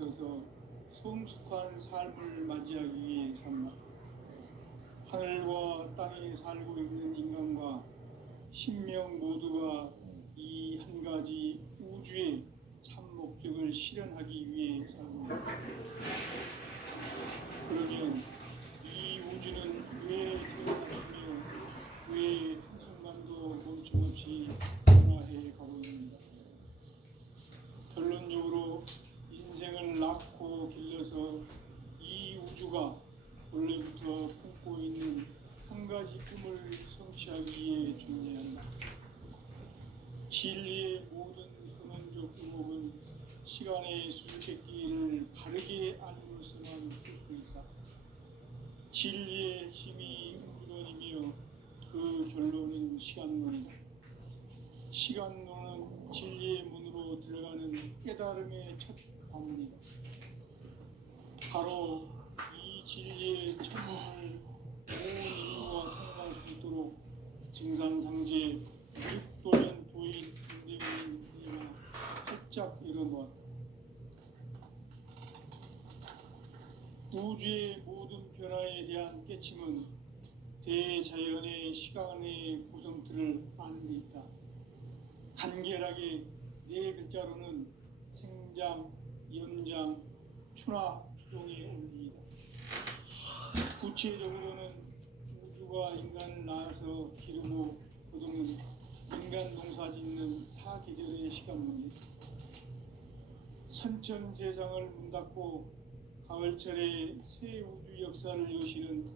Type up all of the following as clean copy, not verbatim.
서서 성숙한 삶을 맞이하기 위해 산다. 하늘과 땅에 살고 있는 인간과 신명 모두가 이 한 가지 우주의 참 목적을 실현하기 위해 산다. 그러면 이 우주는 왜 태어났으며 왜 한순간도 멈춤없이 변화해 가고 있는가? 결론적으로 인생을 낳고 길러서 이 우주가 원래부터 품고 있는 한 가지 꿈을 성취하기 위해 존재한다. 진리의 모든 근원적 의목은 시간의 수수께끼를 바르게 알므로서만 풀 수 있다. 진리의 핵심이 우주론이며 그 결론은 시간론이다. 시간론은 진리의 문으로 들어가는 깨달음의 첫 방문이다. 바로 이 진리의 첫문을 온 인류가 통과할 수 있도록 증산상제, 육도련, 도인, 인대민이나 살짝 열어놓았다. 우주의 모든 변화에 대한 깨침은 대자연의 시간의 구성틀을 아는 데 있다. 간결하게 네 글자로는 생장, 연장, 추나 추동의 원리이다. 구체적으로는 우주가 인간을 낳아서 기르고 거두는 인간 농사 짓는 사계절의 시간문이다. 선천 세상을 문 닫고 가을철에 새 우주 역사를 여시는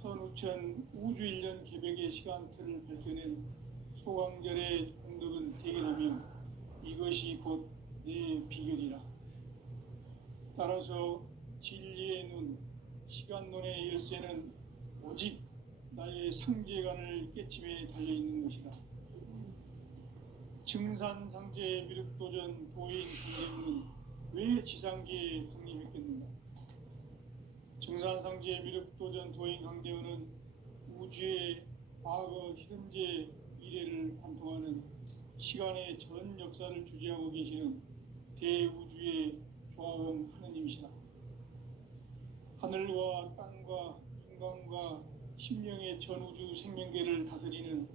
선우천 우주일년 개벽의 시간틀을 밝혀낸 소강절의 공덕은 대견하며 이것이 곧 내 비결이라. 따라서 진리의 눈, 시간론의 열쇠는 오직 나의 상제관을 깨침에 달려있는 것이다. 증산상제 미륵도전 도인 강림은 왜 지상계에 강림했겠는가? 증산상제 미륵도전 도인 강대원은 우주의 과거, 현재, 미래를 관통하는 시간의 전 역사를 주재하고 계시는 대우주의 조화원 하느님이시다. 하늘과 땅과 인간과 신명의 전우주 생명계를 다스리는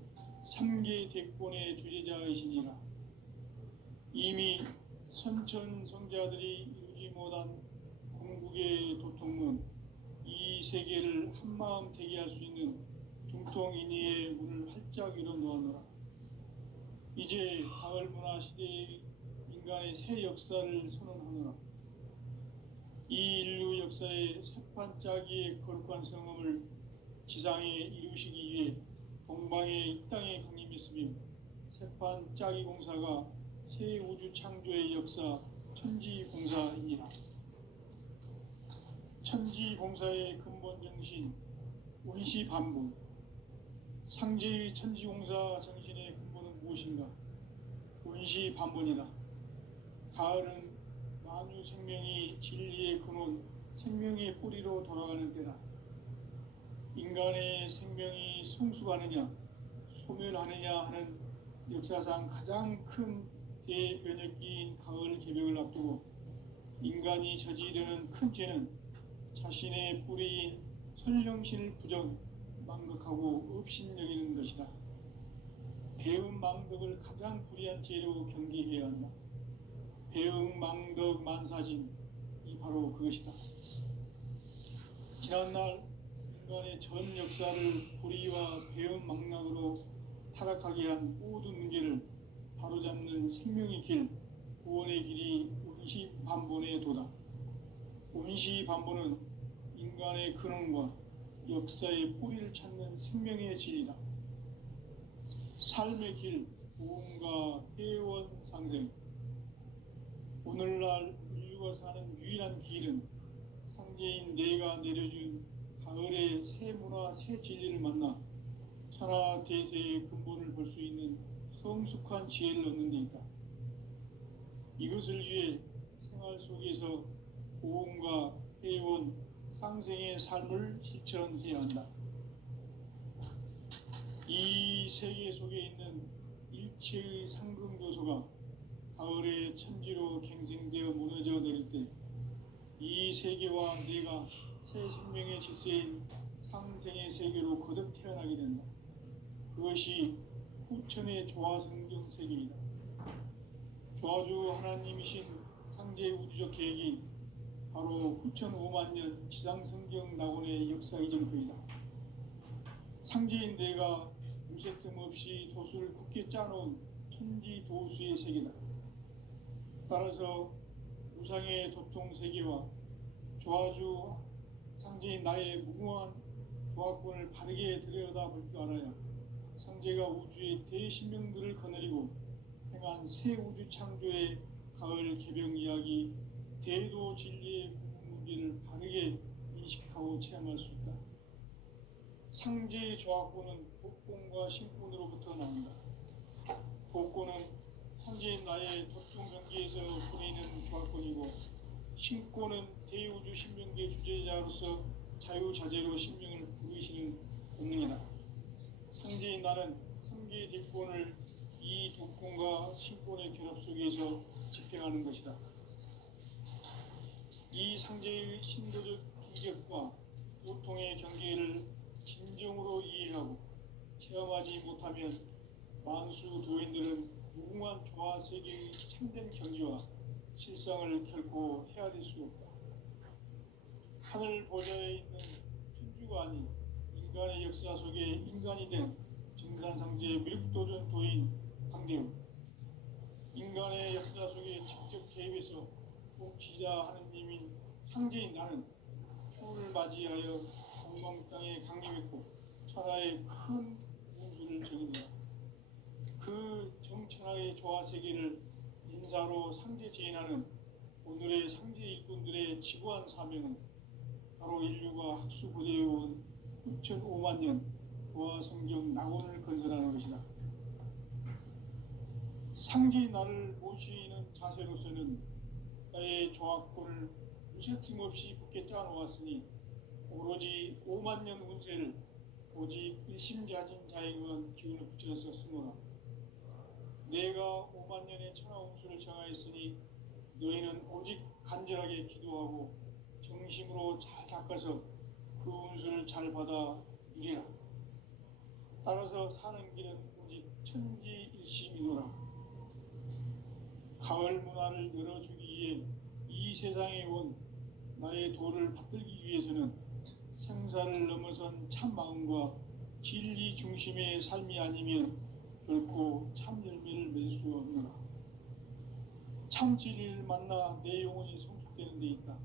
3개 대권의 주재자이시니라. 이미 선천성자들이 이루지 못한 궁극의 도통문, 이 세계를 한마음 되게 할 수 있는 중통인의의 문을 활짝 열어놓았노라. 이제 가을 문화 시대의 인간의 새 역사를 선언하노라. 이 인류 역사의 새판짜기의 거룩한 성험을 지상에 이루시기 위해 동방에 이 땅에 강림했으며 새판짜기 공사가 새 우주 창조의 역사 천지공사이니라. 천지공사의 근본 정신 원시반복. 상제의 천지공사 정신의 근본은 무엇인가? 원시반복이다. 가을은 만유 생명이 진리의 근원, 생명의 뿌리로 돌아가는 때다. 인간의 생명이 성숙하느냐, 소멸하느냐 하는 역사상 가장 큰 대변혁기인 가을 개벽을 앞두고 인간이 저지르는 큰 죄는 자신의 뿌리인 천령신을 부정, 망각하고 업신여기는 것이다. 배움 망덕을 가장 불의한 죄로 경계해야 한다. 배움 망덕 만사진, 이 바로 그것이다. 지난날 인간의 전 역사를 불의와 배움 망락으로 타락하게 한 모든 문제를 바로잡는 생명의 길, 구원의 길이 원시반본의 도다. 원시반본은 인간의 근원과 역사의 뿌리를 찾는 생명의 진리다. 삶의 길, 보험과 회원 상생. 오늘날 인류가 사는 유일한 길은 상제인 내가 내려준 가을의 새 문화, 새 진리를 만나 천하 대세의 근본을 볼 수 있는 성숙한 지혜를 얻는 데 있다. 이것을 위해 생활 속에서 보험과 회원, 상생의 삶을 실천해야 한다. 이 세계 속에 있는 일체의 상금 요소가 가을의 천지로 갱생되어 무너져 내릴 때 이 세계와 내가 새 생명의 질서인 상생의 세계로 거듭 태어나게 된다. 그것이 후천의 조화성경 세계이다. 조화주 하나님이신 상제의 우주적 계획이 바로 후천 5만 년 지상성경 낙원의 역사 이전부이다. 상제인 내가 무쇠틈 없이 도수를 굳게 짜놓은 천지 도수의 세계다. 따라서 우상의 도통 세계와 조화주 상제인 나의 무궁한 조화권을 바르게 들여다볼 줄 알아야 상제가 우주의 대신명들을 거느리고 행한 새 우주 창조의 가을 개병 이야기 대도 진리의 궁극문제를 바르게 인식하고 체험할 수 있다. 상제의 조화권은 복권과 신권으로부터 나온다. 복권은 상제인 나의 도통 경계에서 부리는 조화권이고, 신권은 대우주 신명계 주제자로서 자유자재로 신명을 부르시는 본능이다. 상제인 나는 3개의 뒷권을 이 도권과 신권의 결합 속에서 집행하는 것이다. 이 상제의 신도적 기격과 고통의 경계를 진정으로 이해하고 체험하지 못하면 만수 도인들은 무궁한 조화 세계의 참된 경지와 실상을 결코 헤아릴 수 없다. 하늘 보좌에 있는 천주가 아닌 인간의 역사 속에 인간이 된 증산상제의 미륵도전 도인 강대웅, 인간의 역사 속에 직접 개입해서 통치자 하느님인 상제인 나는 추후를 맞이하여 공망 땅에 강림했고 천하의 큰 운수를 정의한다. 그 정천하의 조화 세계를 인사로 상제 제인하는 오늘의 상제 일꾼들의 지구한 사명은 바로 인류가 학수고대해온 6,5만 년 조화 성경 낙원을 건설하는 것이다. 상제인 나를 모시는 자세로서는 나의 조화권을 무쇠틈 없이 굳게 짜놓았으니 오로지 5만 년 운세를 오직 일심가진 자에게만 기운을 붙여서 쓰노라. 내가 5만 년의 천하 운수를 정하였으니 너희는 오직 간절하게 기도하고 정심으로 잘 닦아서 그 운수를 잘 받아 누리라. 따라서 사는 길은 오직 천지일심이노라. 가을 문화를 열어주기 위해 이 세상에 온 나의 도를 받들기 위해서는 생사를 넘어선 참 마음과 진리 중심의 삶이 아니면 결코 참 열매를 맺을 수 없노라. 참 진리를 만나 내 영혼이 성숙되는 데 있다.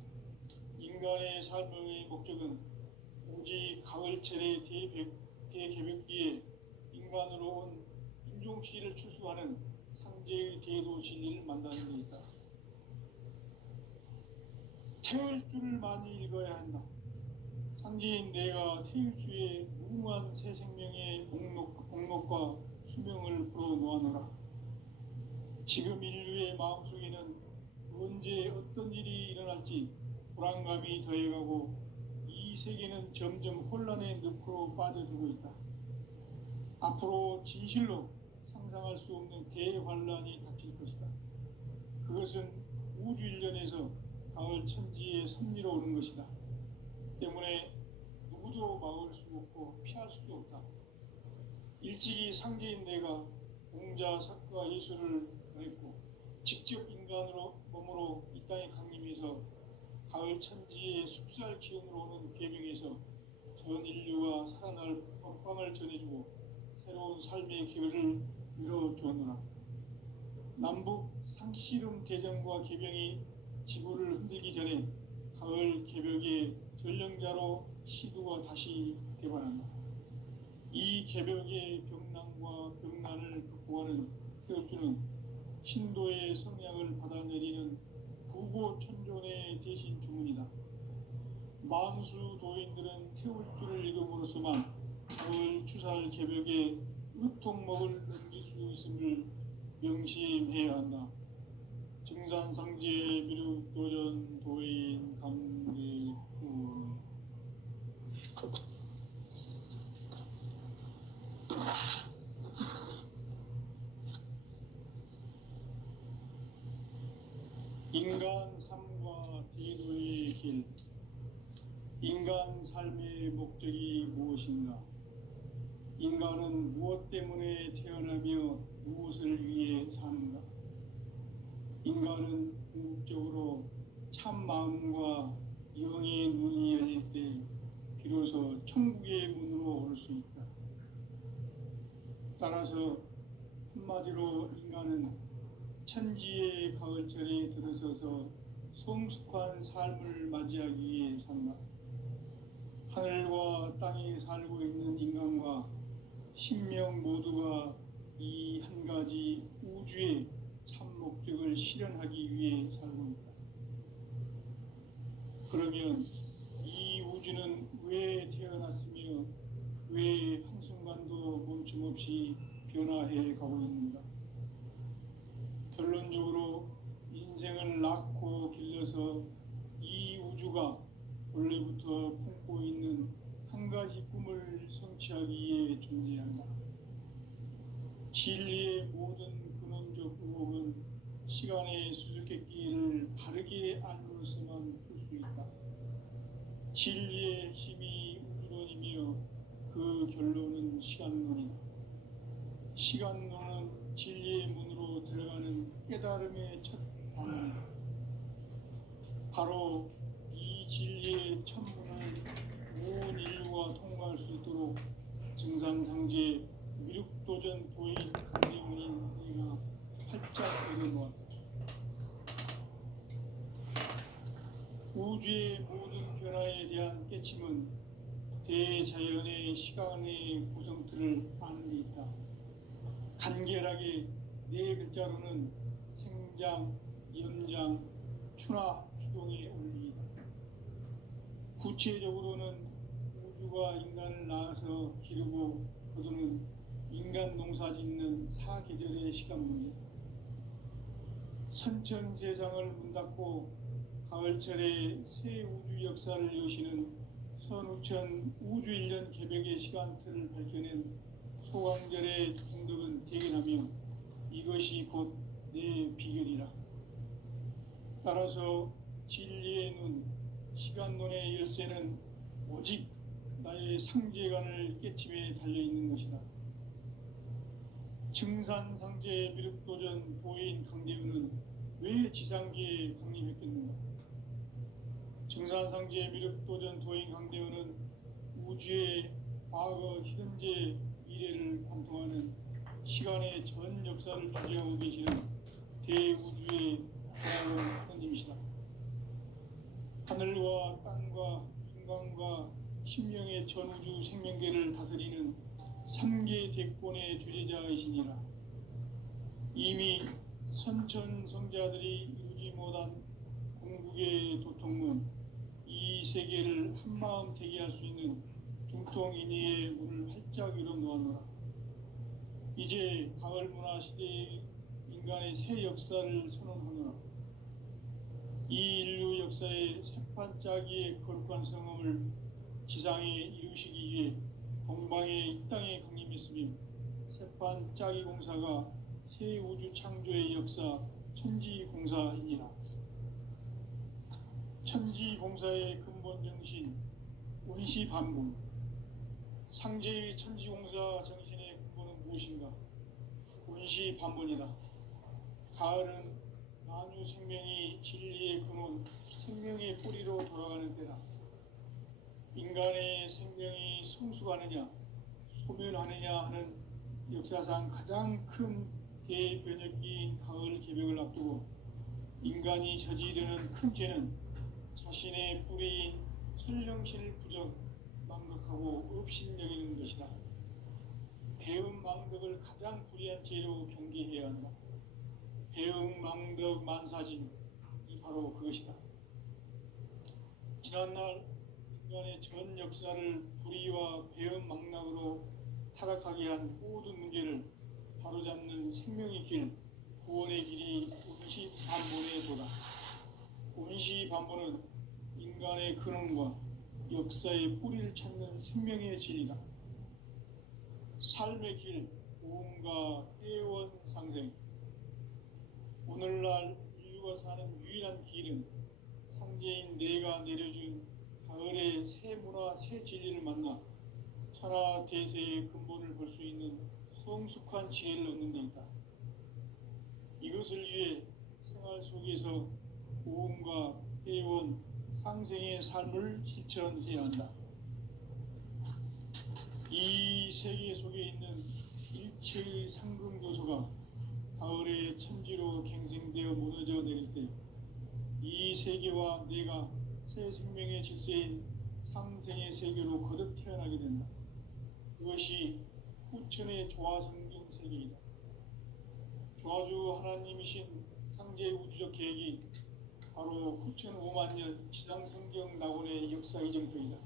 인간의 삶의 목적은 오직 가을철의 대개벽기에 인간으로 온 인종씨를 추수하는 상제의 대도 진리를 만나는 데 있다. 태울 줄을 많이 읽어야 한다. 상제인 내가 태일주의 무궁한 새 생명의 목록과 수명을 불어놓아노라. 지금 인류의 마음속에는 언제 어떤 일이 일어날지 불안감이 더해가고 이 세계는 점점 혼란의 늪으로 빠져들고 있다. 앞으로 진실로 상상할 수 없는 대환란이 닥칠 것이다. 그것은 우주 일련에서 가을 천지의 섭리로 오는 것이다. 때문에 누구도 막을 수 없고 피할 수도 없다. 일찍이 상제인 내가 공자, 석가, 예수를 보냈고 직접 인간으로 몸으로 이 땅에 강림해서 가을 천지의 숲살 기운으로 오는 계명에서 전 인류가 살아날 법방을 전해주고 새로운 삶의 기회를 열어주었노라. 남북 상씨름 대전과 개병이 지구를 흔들기 전에 가을 개벽의 전령자로 시도가 다시 개발한다. 이 개벽의 병난과 병난을 극복하는 태엽주는 신도의 성향을 받아내리는 부고천존의 대신 주문이다. 만수 도인들은 태울주를 읽음으로써만 가을 추살 개벽에 의통목을 넘길 수 있음을 명심해야 한다. 증산상제 미륵도전 도인 강대훈. 인간 삶과 대도의 길. 인간 삶의 목적이 무엇인가? 인간은 무엇 때문에 태어나며 무엇을 위해 사는가? 인간은 궁극적으로 참 마음과 영의 눈이 열릴 때 비로소 천국의 문으로 올 수 있다. 따라서 한마디로 인간은 천지의 가을철에 들어서서 성숙한 삶을 맞이하기 위해 산다. 하늘과 땅에 살고 있는 인간과 신명 모두가 이 한 가지 우주의 참 목적을 실현하기 위해 살고 있다. 그러면 이 우주는 왜 태어났으며 왜 한순간도 멈춤없이 변화해 가고 있는가? 결론적으로 인생을 낳고 길러서 이 우주가 원래부터 품고 있는 한 가지 꿈을 성취하기 위해 존재한다. 진리의 모든 근원적 의혹은 시간의 수수께끼를 바르게 알므로서만 풀 수 있다. 진리의 핵심이 우주론이며 그 결론은 시간론이다. 시간론은 진리의 문으로 들어가는 깨달음의 첫 방문이다. 바로 이 진리의 천문을 온 인류가 통과할 수 있도록 증산상제 미륵도전 도인 강대원인 내가 활짝 열어놓았다. 우주의 모든 변화에 대한 깨침은 대자연의 시간의 구성틀을 아는 데 있다. 간결하게 네 글자로는 생장, 연장, 추나 추동의 원리이다. 구체적으로는 우주가 인간을 낳아서 기르고 거두는 인간 농사 짓는 사계절의 시간 문제다. 선천 세상을 문 닫고 가을철에 새 우주 역사를 여시는 선우천 우주 1년 개벽의 시간틀을 밝혀낸 소강절의 공덕은 대견하며 이것이 곧 내 비결이라. 따라서 진리의 눈, 시간론의 열쇠는 오직 나의 상제관을 깨침에 달려있는 것이다. 증산상제 미륵도전 도인 강대우는 왜 지상계에 강림했겠는가? 증산상제 미륵도전 도인 강대우는 우주의 과거, 현재, 미래를 관통하는 시간의 전 역사를 주재하고 계시는 대우주의 보라원 하느님이시다. 하늘과 땅과 인간과 신명의 전우주 생명계를 다스리는 3계 대권의 주재자이시니라. 이미 선천성자들이 이루지 못한 궁극의 도통문, 이 세계를 한마음 되게 할 수 있는 중통인의의 문을 활짝 열어놓았노라. 이제 가을 문화 시대의 인간의 새 역사를 선언하노라. 이 인류 역사의 새판짜기의 거룩한 성험을 지상에 이루시기 위해 동방의 이 땅에 강림했으며 새판짜기 공사가 새 우주 창조의 역사 천지공사이니라. 천지공사의 근본 정신 운시반분. 상제의 천지공사 정신의 근본은 무엇인가? 운시반분이다. 가을은 만유 생명이 진리의 근원, 생명의 뿌리로 돌아가는 때다. 인간의 생명이 성숙하느냐, 소멸하느냐 하는 역사상 가장 큰 대변혁기인 가을 개벽을 앞두고 인간이 저지르는 큰 죄는 자신의 뿌리인 천령신을 부정, 망각하고 업신여기는 것이다. 배음 망덕을 가장 불의한 죄로 경계해야 한다. 배음 망덕 만사진, 이 바로 그것이다. 지난날 인간의 전 역사를 불의와 배음 망락으로 타락하게 한 모든 문제를 바로잡는 생명의 길, 구원의 길이 운시반본의 도다. 운시반본은 인간의 근원과 역사의 뿌리를 찾는 생명의 진리다. 삶의 길, 고음과 애원상생. 오늘날 인류가 사는 유일한 길은 상제인 내가 내가 내려준 가을의 새 문화 새 진리를 만나 천하 대세의 근본을 볼 수 있는 성숙한 지혜를 얻는 데 있다. 이것을 위해 생활 속에서 보험과 회원, 상생의 삶을 실천해야 한다. 이 세계 속에 있는 일체의 상금교소가 가을의 천지로 갱생되어 무너져 내릴 때 이 세계와 내가 새 생명의 질서인 상생의 세계로 거듭 태어나게 된다. 그것이 후천의 조화성경 세계이다. 조화주 하나님이신 상제 우주적 계획이 바로 후천 5만 년 지상성경 낙원의 역사 이정표이다.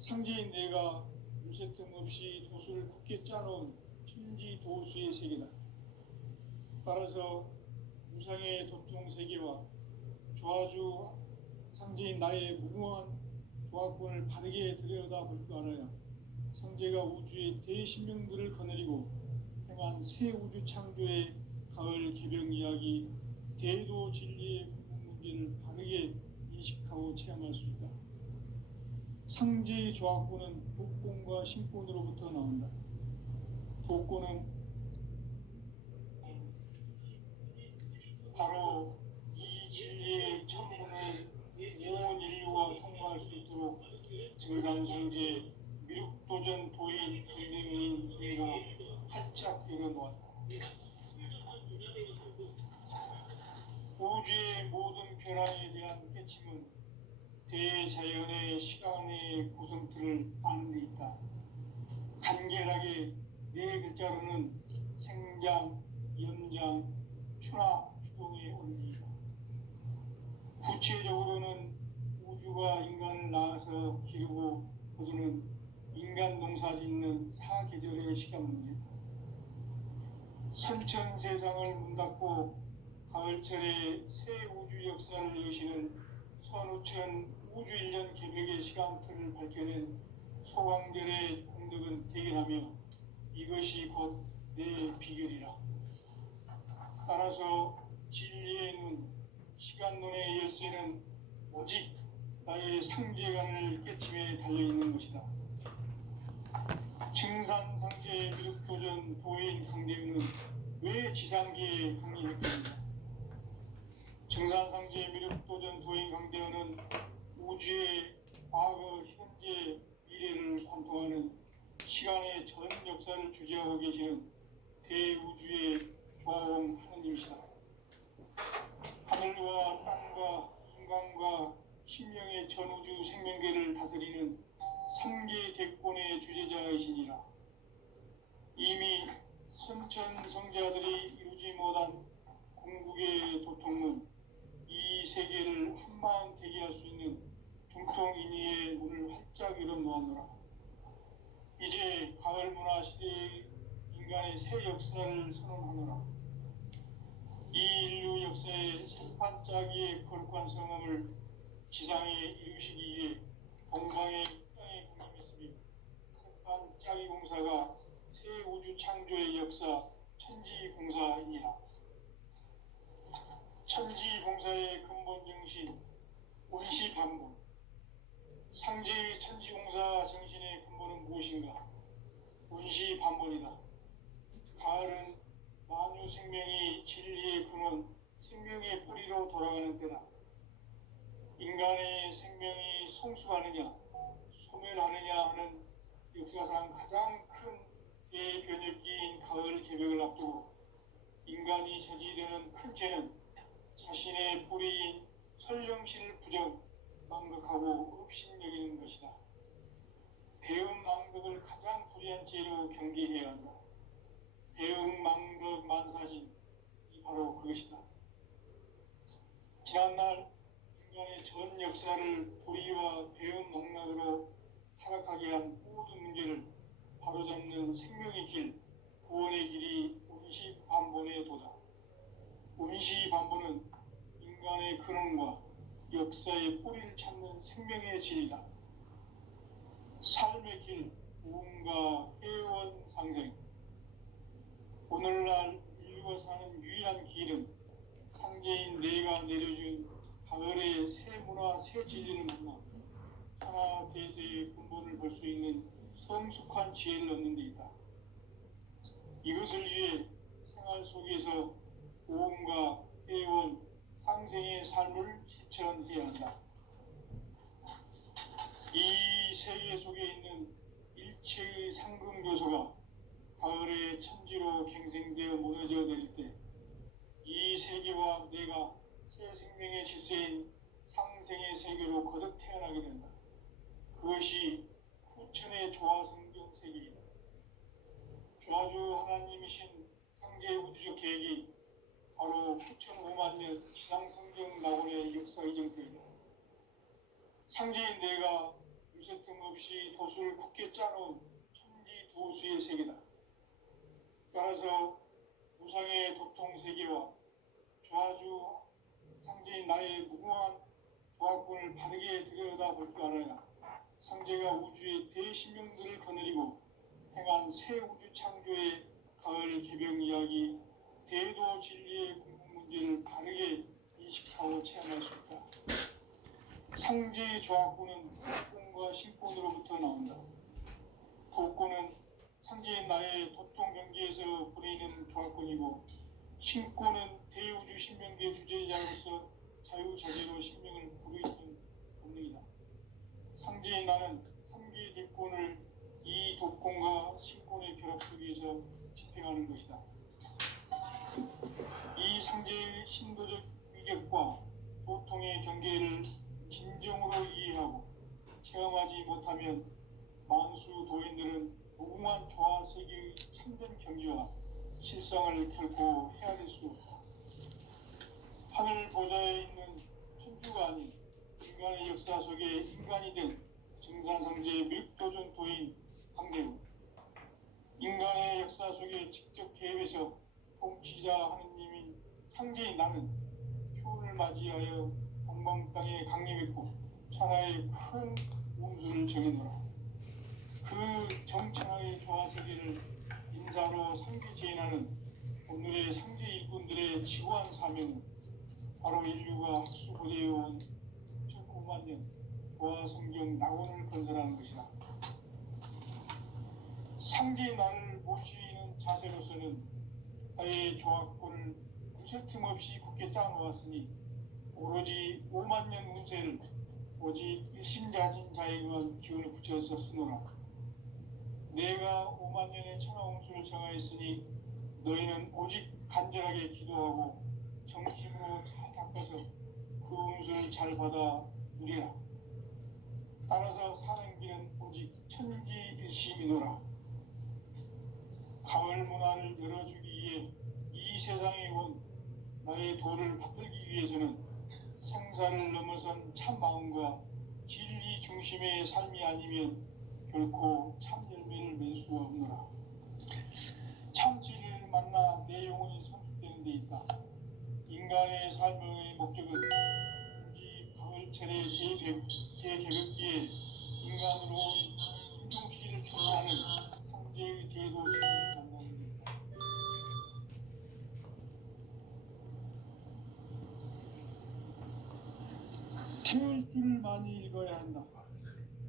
상제인 내가 요새 틈 없이 도수를 굳게 짜놓은 천지 도수의 세계다. 따라서 무상의 도통 세계와 조화주 상제인 나의 무궁한 조화권을 바르게 들여다볼 줄 알아야 상제가 우주의 대신명들을 거느리고 행한 새 우주 창조의 가을 개병 이야기 대도 진리의 근본 문제를 바르게 인식하고 체험할 수 있다. 상제의 조화권은 도권과 신권으로부터 나온다. 도권은 바로 이 진리의 천문을 온 인류가 통과할 수 있도록 증산성제 미륵도전 도인 강대민인 내가 활짝 열어놓았다. 우주의 모든 변화에 대한 깨침은 대자연의 시간의 구성틀을 아는 데 있다. 간결하게 네 글자로는 생장, 연장, 추나 추동의 원리이다. 구체적으로는 우주가 인간을 낳아서 기르고 거두는 인간 농사 짓는 사계절의 시간 문제다. 선천 세상을 문 닫고 가을철에 새 우주 역사를 여시는 선우천 우주 1년 개벽의 시간틀을 밝혀낸 소광절의 공덕은 대견하며 이것이 곧 내 비결이라. 따라서 진리의 눈, 시간론의 열쇠는 오직 나의 상제관을 깨침에 달려있는 것이다. 증산상제의 미륵도전 도인 강대우는 왜 지상계에 강림했겠는가? 증산상제의 미륵도전 도인 강대우는 우주의 과거, 현재, 미래를 관통하는 시간의 전 역사를 주재하고 계시는 대우주의 조화원 하느님이시다. 하늘과 땅과 인간과 신명의 전우주 생명계를 다스리는 3계 대권의 주재자이시니라. 이미 선천 성자들이 이루지 못한 궁극의 도통은 이 세계를 한마음 대기할 수 있는 중통인의의 문을 활짝 열어놓았노라. 이제 가을 문화 시대의 인간의 새 역사를 선언하노라. 이 인류 역사의 생판짜기의 거룩한 성함을 지상에 이루시기 위해 동방의 땅에 공임했으며 생판짜기 공사가 새 우주 창조의 역사 천지공사이니라. 천지공사의 근본 정신 원시반본. 상제의 천지공사 정신의 근본은 무엇인가? 원시반본이다. 가을은 만유 생명이 진리의 근원, 생명의 뿌리로 돌아가는 때다. 인간의 생명이 성숙하느냐, 소멸하느냐 하는 역사상 가장 큰 대변혁기인 가을 개벽을 앞두고 인간이 저지르는 큰 죄는 자신의 뿌리인 설령신을 부정, 망극하고 업신여기는 것이다. 배음 망극을 가장 불의한 죄로 경계해야 한다. 배음 망극 만사진이 바로 그것이다. 지난날 인간의 전 역사를 불의와 배음 망락으로 타락하게 한 모든 문제를 바로잡는 생명의 길, 구원의 길이 원시반본의 도다. 원시반본은 인간의 근원과 역사의 뿌리를 찾는 생명의 진리다. 삶의 길, 무언가 회원 상생. 오늘날 인류가 사는 유일한 길은 상제인 내가 내려준 가을의 새 문화 새 진리를 만나 천하 대세의 근본을 볼 수 있는 성숙한 지혜를 얻는 데 있다. 이것을 위해 생활 속에서 고음과 해온 상생의 삶을 실천해야 한다. 이 세계 속에 있는 일체의 상금 요소가 가을의 천지로 갱생되어 무너져 내릴 때 이 세계와 내가 새 생명의 질서인 상생의 세계로 거듭 태어나게 된다. 그것이 후천의 조화성경 세계이다. 조화주 하나님이신 상제 우주적 계획이 바로 9,500만 년 지상성경 낙원의 역사 이전표이다. 상제인 내가 유세 틈 없이 도수를 굳게 짜놓은 천지 도수의 세계다. 따라서 무상의 도통 세계와 조화주 상제인 나의 무궁한 조화권을 바르게 들여다볼 줄 알아야 상제가 우주의 대신명들을 거느리고 행한 새 우주 창조의 가을 개병 이야기 대도 진리의 궁극 문제를 바르게 인식하고 체험할 수 있다. 상제의 조화권은 도권과 신권으로부터 나온다. 도권은 상제인 나의 도통 경계에서 보내는 조화권이고 신권은 대우주 신명계 주제자로서 자유자재로 신명을 부르짖는 본능이다. 상제인 나는 상계 대권을 이 도권과 신권의 결합 속에서 집행하는 것이다. 이 상제의 신도적 위격과 도통의 경계를 진정으로 이해하고 체험하지 못하면 만수 도인들은 무궁한 조화 세계의 참된 경지와 실상을 결코 헤아릴 수 없다. 하늘 보좌에 있는 천주가 아닌 인간의 역사 속에 인간이 된 정산상제의 밀도전 도인 강대우, 인간의 역사 속에 직접 개입해서 통치자 하느님인 상제인 나는 휴를 맞이하여 동방 땅에 강림했고 천하의 큰 운수를 정해놓으라. 그 정천하의 조화세계를 인사로 상계 제인하는 오늘의 상제 일꾼들의 지구한 사명은 바로 인류가 학수고대해온 9,500만 년 조화성경 낙원을 건설하는 것이다. 상제의 나를 모시는 자세로서는 나의 조화권을 구설틈 없이 굳게 짜놓았으니 오로지 5만 년 운세를 오직 일심자진 자에게만 기운을 붙여서 쓰노라. 내가 5만 년의 천하 운수를 정하였으니 너희는 오직 간절하게 기도하고 정심으로 잘 닦아서 그 운수를 잘 받아 누리라. 따라서 사는 길은 오직 천지일심이노라. 가을 문화를 열어주기 위해 이 세상에 온 나의 도를 받들기 위해서는 생사를 넘어선 참 마음과 진리 중심의 삶이 아니면 결코 참 열매를 맺을 수가 없노라. 참 진리를 만나 내 영혼이 성숙되는 데 있다. 인간의 삶의 목적은 오직 가을철의 대개벽기에 인간으로 인종시를 초래하는 상제의 대도시를 만나는 데 있다. 태울 줄을 많이 읽어야 한다.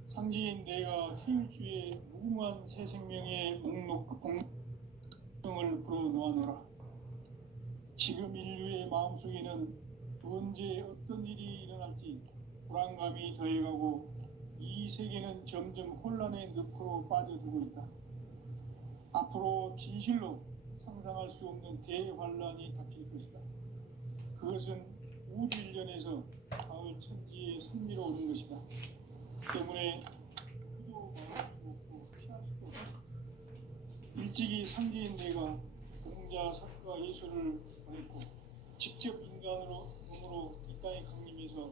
상제인 내가 태울주의 무궁한 새 생명의 목록을 불어놓아노라. 지금 인류의 마음속에는 언제 어떤 일이 일어날지 불안감이 더해가고 이 세계는 점점 혼란의 늪으로 빠져들고 있다. 앞으로 진실로 상상할 수 없는 대환란이 닥칠 것이다. 그것은 우주 일전에서 가을 천지의 섭리로 오는 것이다. 때문에 그도 막을 수 없고 피할 수도 없다. 일찍이 상제인 내가 공자, 석가, 예수를 보냈고 직접 몸으로 이 땅에 강림해서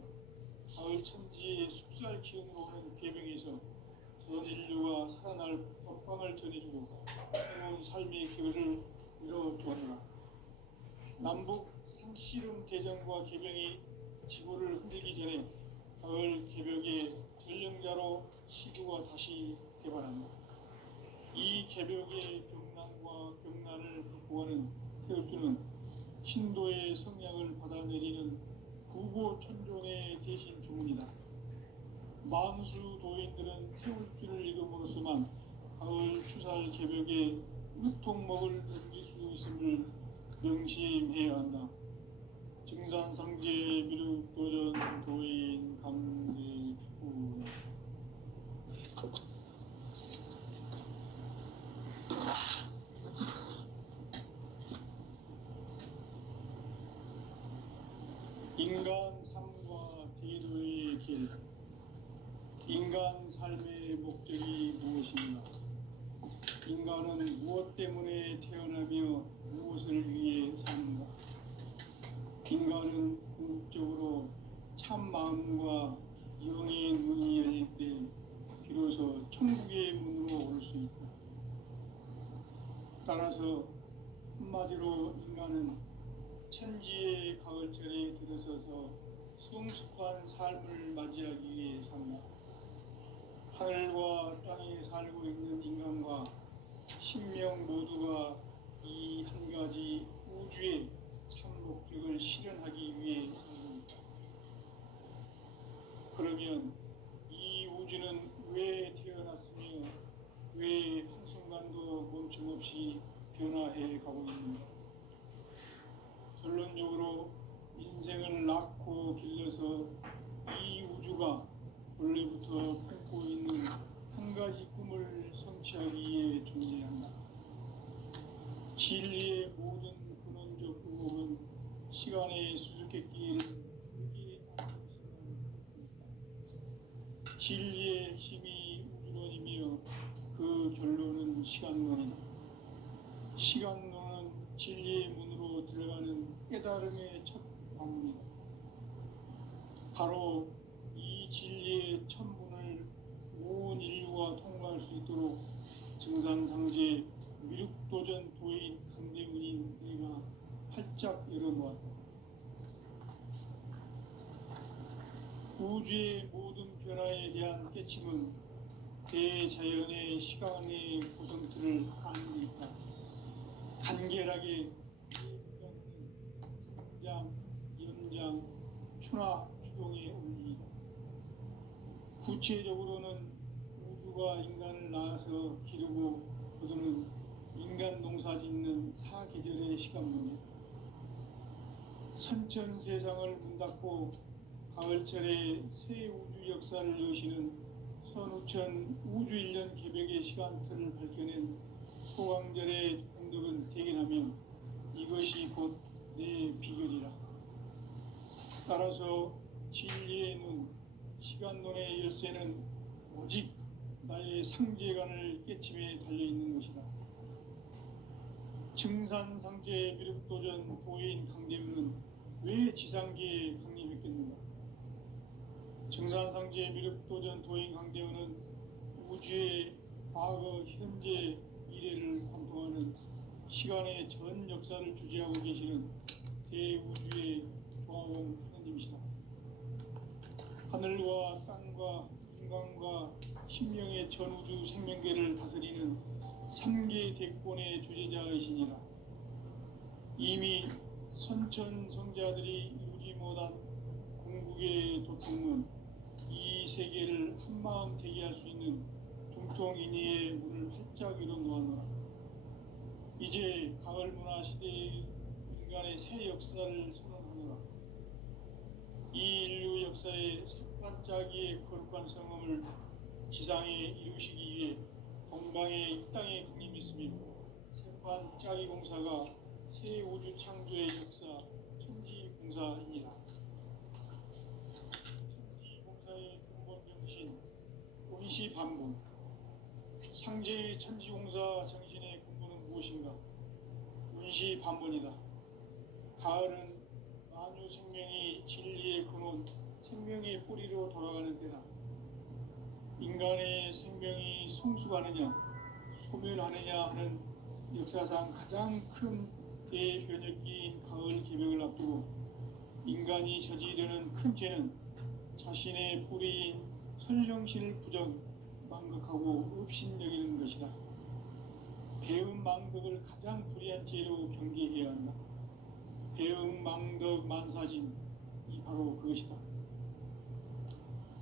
가을 천지의 숲살 기운으로 오는 계명에서 전 인류가 살아날 법방을 전해주고 새로운 삶의 기회를 이뤄주었노라. 남북 상씨름 대전과 계명이 지구를 흔들기 전에 가을 개벽의 전령자로 시구가 다시 개발한다. 이 개벽의 병난과 병난을 극복하는 태엽주는 신도의 성량을 받아내리는 구고천존의 대신 주문이다. 만수 도인들은 태울 줄을 읽음으로써만 가을 추살 개벽에 으통먹을 넘길 수 있음을 명심해야 한다. 증산상제 미륵도전 도인 강제구. 인간 삶과 대도의 길. 인간 삶의 목적이 무엇인가? 인간은 무엇 때문에 태어나며 무엇을 위해 사는가? 인간은 궁극적으로 참 마음과 영의 문이 열릴 때 비로소 천국의 문으로 올 수 있다. 따라서 한마디로 인간은 천지의 가을철에 들어서서 성숙한 삶을 맞이하기 위해 산다. 하늘과 땅에 살고 있는 인간과 신명 모두가 이 한 가지 우주의 참 목적을 실현하기 위해 살고 있다. 그러면 이 우주는 왜 태어났으며 왜 한순간도 멈춤없이 변화해 가고 있는가? 결론적으로 인생을 낳고 길러서 이 우주가 원래부터 품고 있는 한 가지 꿈을 성취하기 위해 존재한다. 진리의 모든 근원적 의혹은 시간의 수수께끼를 풀기에 따르고 있습니다. 진리의 핵심이 우주론이며 그 결론은 시간론이다. 시간론은 진리의 문으로 들어가는 깨달음의 첫 방문이다. 바로 이 진리의 첫 문을 온 인류가 통과할 수 있도록 증산상제 미륵도전 도인 강대훈인 내가 활짝 열어놓았다. 우주의 모든 변화에 대한 깨침은 대자연의 시간의 구성틀을 아는 데 있다. 간결하게 성장, 연장, 추나 추동의 원리이다. 구체적으로는 우주가 인간을 낳아서 기르고 거두는 인간 농사 짓는 사계절의 시간문이다. 선천 세상을 문 닫고 가을철에 새 우주 역사를 여시는 선우천 우주 1년 개벽의 시간틀을 밝혀낸 소강절의 공덕은 대견하며 이것이 곧 내 비결이라. 따라서 진리의 눈, 시간론의 열쇠는 오직 나의 상제관을 깨침에 달려있는 것이다. 증산상제 미륵도전 도인 강대훈은 왜 지상계에 강림했겠는가? 증산상제 미륵도전 도인 강대훈은 우주의 과거, 현재, 미래를 관통하는 시간의 전 역사를 주재하고 계시는 대우주의 조화공 하느님이시다. 하늘과 땅과 인간과 신명의 전우주 생명계를 다스리는 3계 대권의 주재자이시니라. 이미 선천 성자들이 이루지 못한 궁극의 도통문, 이 세계를 한마음 되게 할 수 있는 중통인의의 문을 활짝 열어놓았노라. 이제 가을 문화 시대의 인간의 새 역사를 선언하노라. 이 인류 역사의 색반짝이의 거룩한 성음을 지상에 이루시기 위해 동방의 이 땅에 강림했으며 색반짝이 공사가 새 우주 창조의 역사 천지공사이니라. 천지공사의 근본 정신 원시반복. 상제의 천지공사 정신의 근본은 무엇인가? 원시반복이다. 가을은 만유 생명이 진리의 근원, 생명의 뿌리로 돌아가는 때다. 인간의 생명이 성숙하느냐, 소멸하느냐 하는 역사상 가장 큰 대변혁기인 가을 개벽을 앞두고 인간이 저지르는 큰 죄는 자신의 뿌리인 설령신을 부정, 망각하고 업신여기는 것이다. 배음 망덕을 가장 불의한 죄로 경계해야 한다. 배음 망덕 만사진, 이 바로 그것이다.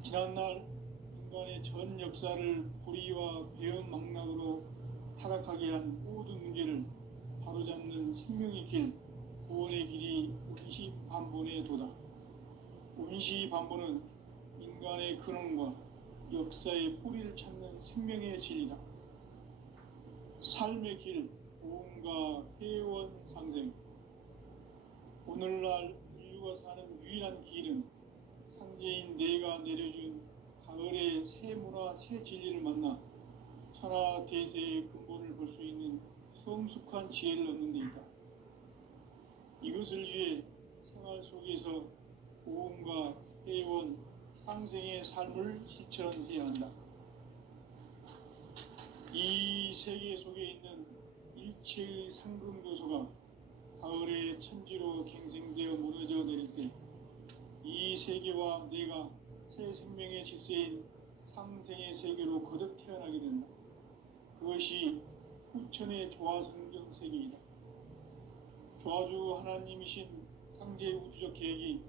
지난날 인간의 전 역사를 불의와 배은망락으로 타락하게 한 모든 문제를 바로잡는 생명의 길, 구원의 길이 운시반본의 도다. 운시반본은 인간의 근원과 역사의 뿌리를 찾는 생명의 진리다. 삶의 길, 보험과 회원 상생. 오늘날 인류가 사는 유일한 길은 상제인 내가 내려준 가을의 새 문화, 새 진리를 만나 천하 대세의 근본을 볼 수 있는 성숙한 지혜를 얻는 데 있다. 이것을 위해 생활 속에서 보험과 회원, 상생의 삶을 실천해야 한다. 이 세계 속에 있는 일체의 상금 요소가 가을의 천지로 갱생되어 무너져 내릴 때 이 세계와 내가 새 생명의 질서인 상생의 세계로 거듭 태어나게 된다. 그것이 후천의 조화성경 세계이다. 조화주 하나님이신 상제 우주적 계획이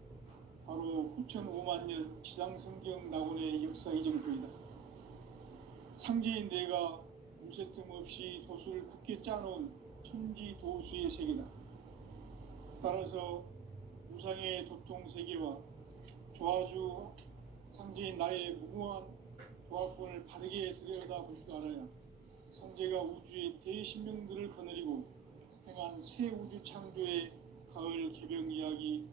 바로 후천 5만년 지상성경 낙원의 역사 이정표이다. 상제인 내가 무쇠틈 없이 도수를 굳게 짜놓은 천지도수의 세계다. 따라서 무상의 도통세계와 조화주 상제인 나의 무궁한 조합권을 바르게 들여다볼 줄 알아야 상제가 우주의 대신명들을 거느리고 행한 새 우주 창조의 가을 개병 이야기,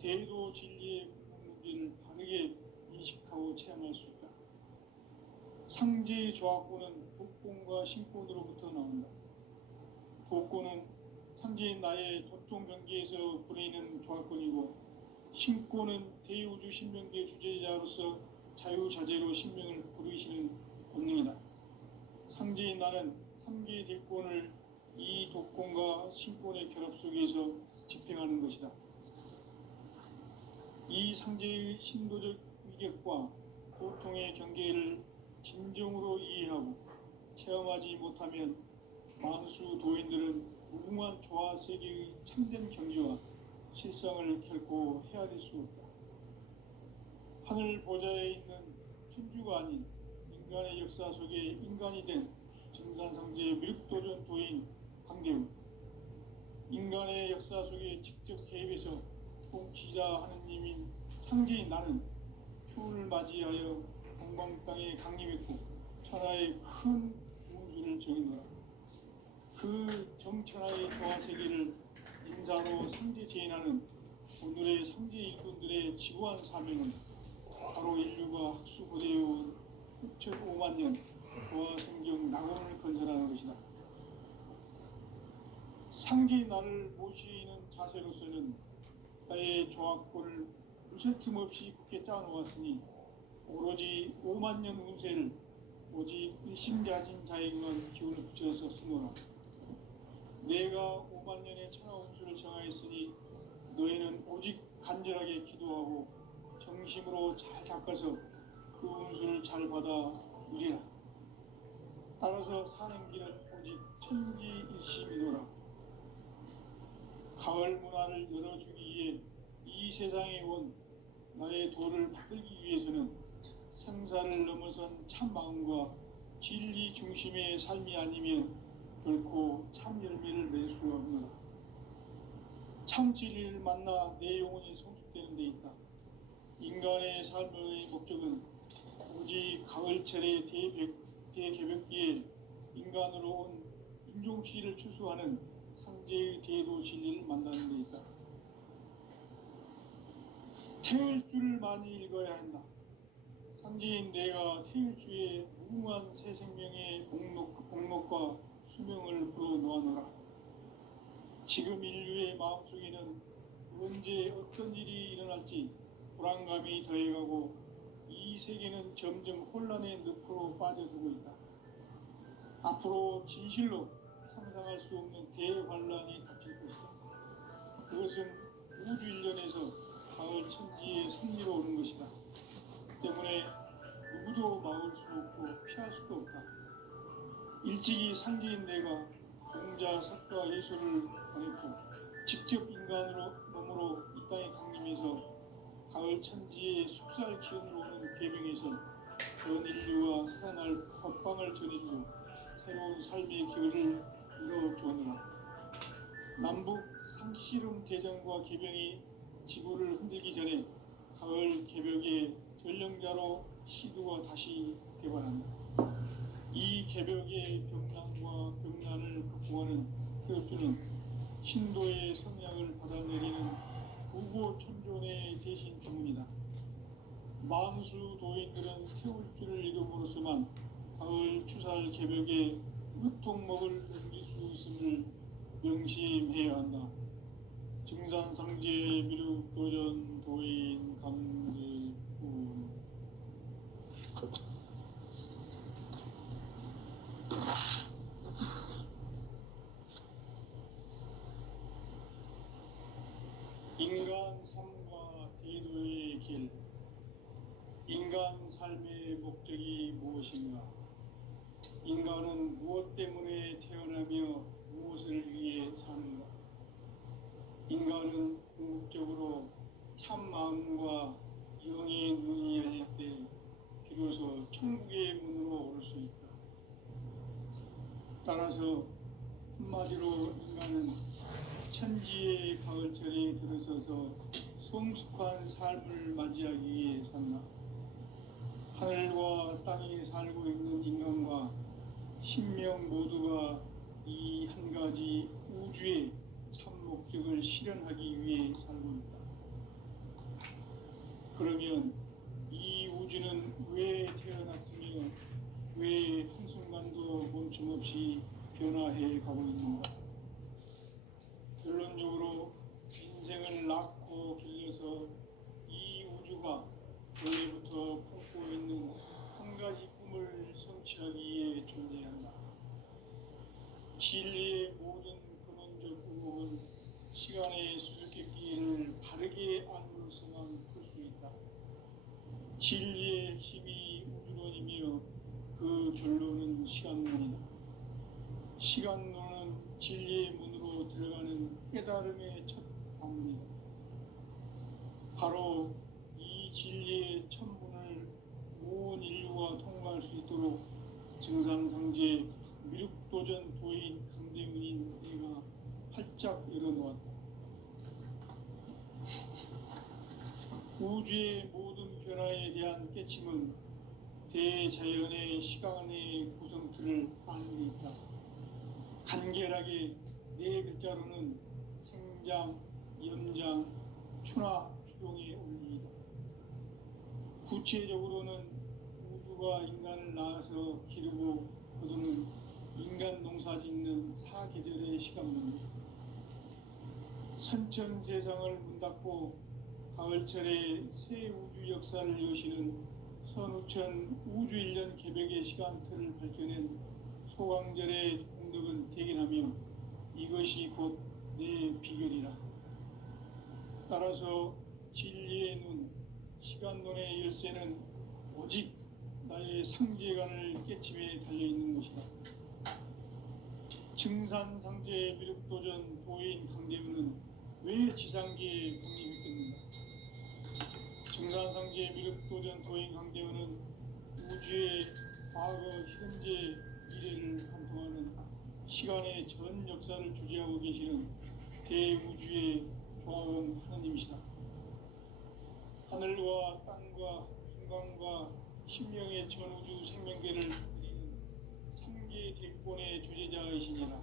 대도 진리의 문제를 바르게 인식하고 체험할 수 있다. 상제의 조합권은 독권과 신권으로부터 나온다. 독권은 상제인 나의 도통 경계에서 부리는 조합권이고, 신권은 대우주 신명계 주제자로서 자유자재로 신명을 부르시는 본능이다. 상제인 나는 3개의 딜권을 이 독권과 신권의 결합 속에서 집행하는 것이다. 이 상제의 신도적 위격과 고통의 경계를 진정으로 이해하고 체험하지 못하면 만수 도인들은 무궁한 조화 세계의 참된 경지와 실상을 결코 헤아릴 수 없다. 하늘 보좌에 있는 천주가 아닌 인간의 역사 속에 인간이 된 증산상제의 미륵도전 도인 강대우, 인간의 역사 속에 직접 개입해서 통치자 하느님인 상제인 나는 추운을 맞이하여 동방 땅에 강림했고 천하의 큰 운수를 정의노라. 그 정천하의 조화세계를 인사로 상제 제인하는 오늘의 상제 일꾼들의 지구한 사명은 바로 인류가 학수고대해온 6,500년 조화성경 낙원을 건설하는 것이다. 상제인 나를 모시는 자세로서는 나의 조합권을 무쇠틈 없이 굳게 짜놓았으니 오로지 5만년 운세를 오직 일심자진 자에게만 기운을 붙여서 쓰노라. 내가 5만년의 천하 운수를 정하였으니 너희는 오직 간절하게 기도하고 정심으로 잘 닦아서 그 운수를 잘 받아 누리라. 따라서 사는 길은 오직 천지일심이노라. 가을 문화를 열어주기 위해 이 세상에 온 나의 도를 받들기 위해서는 생사를 넘어선 참 마음과 진리 중심의 삶이 아니면 결코 참 열매를 맺을 수 없노라. 참 진리를 만나 내 영혼이 성숙되는 데 있다. 인간의 삶의 목적은 오직 가을철의 대개벽기에 인간으로 온 인종시를 추수하는 상제의 대도 진리를 만나는 데 있다. 태일주를 많이 읽어야 한다. 상제인 내가 태일주의 무궁한 새 생명의 공록과 수명을 불어놓아노라. 지금 인류의 마음속에는 언제 어떤 일이 일어날지 불안감이 더해가고 이 세계는 점점 혼란의 늪으로 빠져들고 있다. 앞으로 진실로 상상할 수 없는 대환란이 닥칠 것이다. 그것은 우주 일련에서 가을 천지의 섭리로 오는 것이다. 때문에 누구도 막을 수 없고 피할 수도 없다. 일찍이 상제인 내가 공자, 석가, 예술을 보냈고 직접 인간으로 몸으로 이 땅에 강림해서 가을 천지의 속살 기운으로 오는 궤병에서 전 인류와 살아날 법방을 전해주고 새로운 삶의 기회를 이뤄주느라. 남북 상씨름 대전과 궤병이 지구를 흔들기 전에 가을 개벽의 전령자로 시두가 다시 되관한다. 이 개벽의 병난과 병난을 극복하는 태엽주는 신도의 성향을 받아내리는 구고천존의 대신 주문이다. 만수 도인들은 태울주를 읽음으로써만 가을 추살 개벽의 으통목을 넘길 수 있음을 명심해야 한다. 증산상제 미륵도전 도인 강제구. 인간 삶과 대도의 길. 인간 삶의 목적이 무엇인가? 인간은 무엇 때문에 태어나며 무엇을 위해 사는가? 인간은 궁극적으로 참 마음과 영의 눈이 열릴 때 비로소 천국의 문으로 오를 수 있다. 따라서 한마디로 인간은 천지의 가을철에 들어서서 성숙한 삶을 맞이하기 위해 산다. 하늘과 땅에 살고 있는 인간과 신명 모두가 이 한 가지 우주의 참 목적을 실현하기 위해 살고 있다. 그러면 이 우주는 왜 태어났으며 왜 한순간도 멈춤없이 변화해 가고 있는가? 결론적으로 인생을 낳고 길러서 이 우주가 원래부터 품고 있는 한 가지 꿈을 성취하기 위해 존재한다. 진리의 모든 근원적 의혹은 시간의 수수께끼를 바르게 알므로서만 풀 수 있다. 진리의 핵심이 우주론이며 그 결론은 시간론이다. 시간론은 진리의 문으로 들어가는 깨달음의 첫 방문이다. 바로 이 진리의 첫 문을 온 인류가 통과할 수 있도록 증산상제 미륵도전 도인 강대문인 내가 활짝 열어놓았다. 우주의 모든 변화에 대한 깨침은 대자연의 시간의 구성틀을 아는 데 있다. 간결하게 네 글자로는 생장, 연장, 추나 추동의 원리이다. 구체적으로는 우주가 인간을 낳아서 기르고 거두는 인간 농사 짓는 사계절의 시간문이다. 선천 세상을 문 닫고 가을철에 새 우주 역사를 여시는 선우천 우주 1년 개벽의 시간틀을 밝혀낸 소강절의 공덕은 대견하며 이것이 곧 내 비결이라. 따라서 진리의 눈, 시간론의 열쇠는 오직 나의 상제관을 깨침에 달려있는 것이다. 증산상제 미륵도전 도인 강대문은 왜 지상계에 강림했겠는가? 증산상제 미륵도전 도인 강대문은 우주의 과거, 현재, 미래를 관통하는 시간의 전 역사를 주재하고 계시는 대우주의 조화원 하나님이시다. 하늘과 땅과 인간과 신명의 전우주 생명계를 다스리는 3계 대권의 주재자이시니라.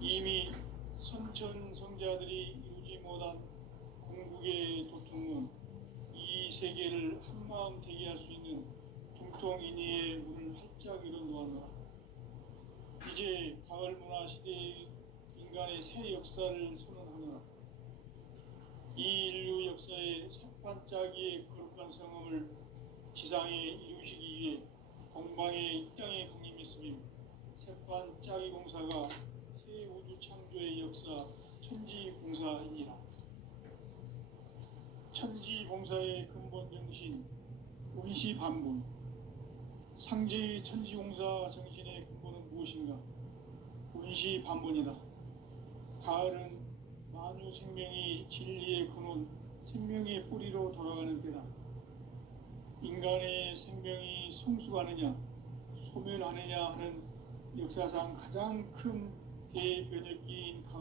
이미 선천 성자들이 이루지 못한 궁극의 도통문, 이 세계를 한마음 되게 할 수 있는 중통인의의 문을 활짝 열어놓았노라. 이제 가을 문화 시대의 인간의 새 역사를 선언하노라. 이 인류 역사의 석반짜기의 거룩한 성험을 지상에 이루시기 위해 동방의 이 땅에 강림했으며 석반짜기 공사가 새 우주 창조의 역사 천지봉사이니라. 천지봉사의 근본 정신 운시반분. 상제의 천지공사 정신의 근본은 무엇인가? 운시반분이다. 가을은 만유 생명이 진리의 근원 생명의 뿌리로 돌아가는 때다. 인간의 생명이 성숙하느냐 소멸하느냐 하는 역사상 가장 큰 대변혁기인 가을